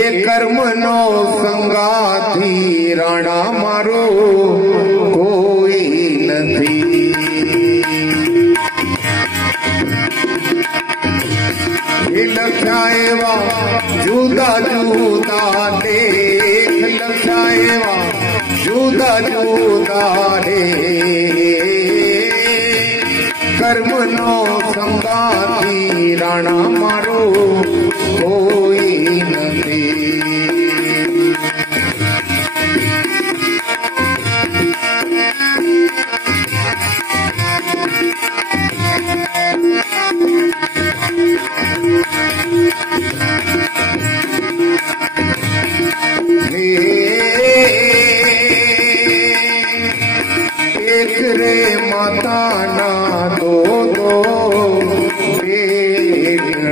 એ કર્મનો સંગાથી રાણા મારો કોઈ નથી. એ લખ્યા એવા જુદા જુદા દેખ, લખ્યા એવા જુદા જુદા રે. કર્મનો સંગાથી રાણા મારો કોઈ નથી. એક રે માતાના દો દો બેગડા,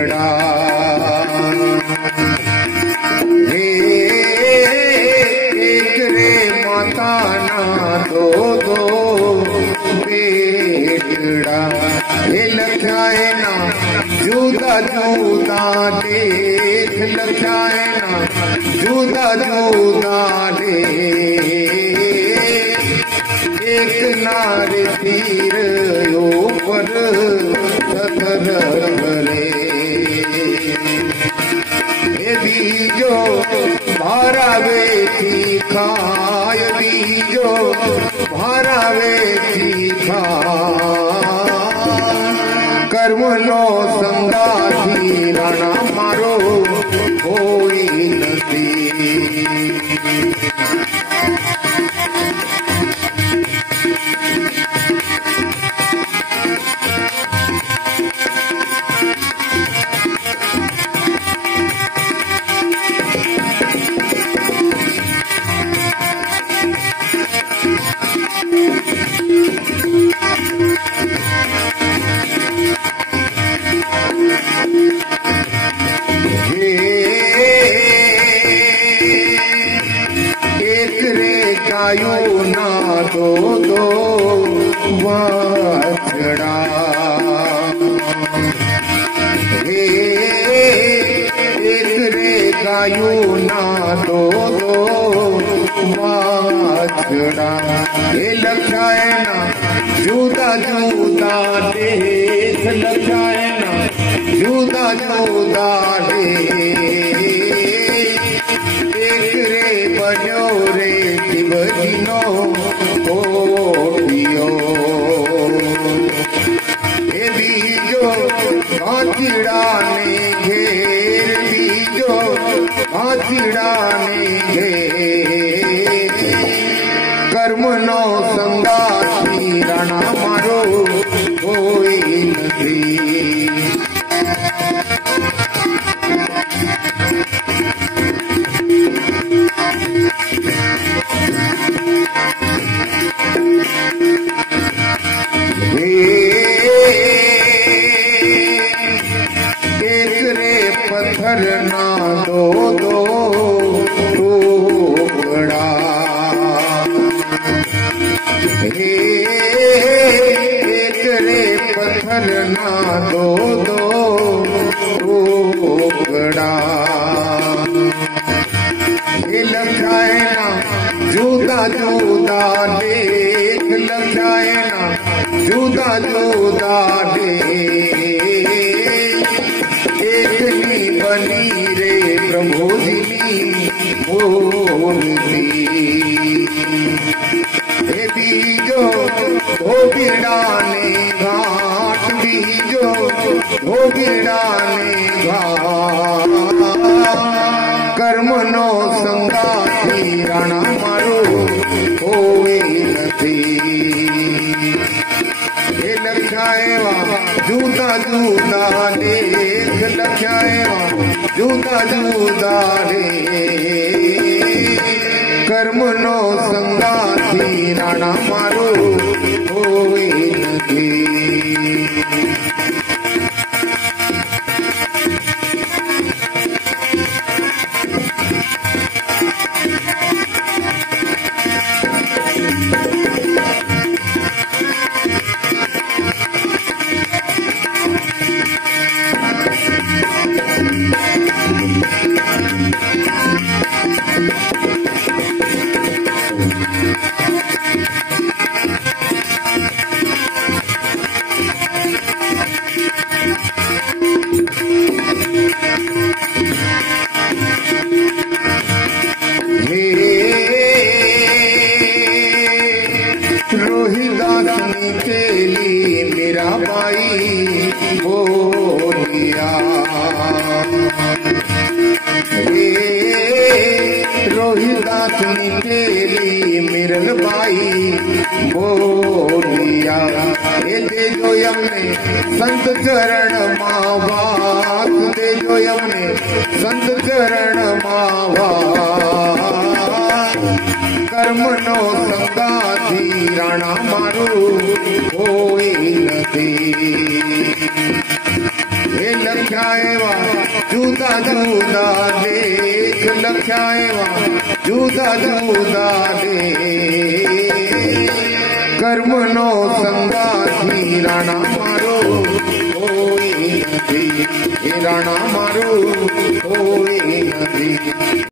એક રે માતાના દો દો બેગડા. એ લખ્યા એના જુદા જુદા દેખ, લખ્યા એના જુદા જુદા રે. એક નારે તીર ઉપર સતર કરે, એ બીજો ભારાવેથી ખાય, બીજો ભારાવેથી ખાય. કર્મનો સંગાથી રાણા મારો કોઈ નથી. गायो ना दो दो वाछड़ा, एक रे गायो ना दो दो वाछड़ा. ये लख्या ना जुदा जुदा देख, लख्या ना जुदा जुदा रे. एक रे बन्यो रे शिवजीनो कोठियो, ए बीजो कांचीड़ा ने घेर, बीजो कांचीड़ा ने घेर. कर्मनो संगाथी राणा मारो कोई नहीं. एक रे पत्थर ना दो दो टुकड़ा, एक रे पत्थर ना दो दो टुकड़ा. ये लख्या ना जुदा जुदा देख, लख्या ना जुदा जुदा दे. एकनी बनी रे प्रभुजिनी मूर्ति, ए बीजो धोबिड़ा ने घाट, बीजो धोबिड़ा ने घाट. कर्मनो संगाथी राणा मारो कोई नहीं. ये लख्या एवा जुदा जुदा देख, लख्या एवा जुदा जुदा रे. कर्मनो संगाथी राणा मारो कोई नहीं. रोहिदास ने तेरी मिरल बाई बोलिया दे जो यमने संत चरण मावास दे जो यमने संत चरण मावास कर्म नो संगाथी राणा मारू होई नदी लख्याएवा जुदा जुदा देख लख्याएवा जुदा जुदा देख कर्म नो संगाथी राणा मारो होई नदी राणा मारो होई नदी।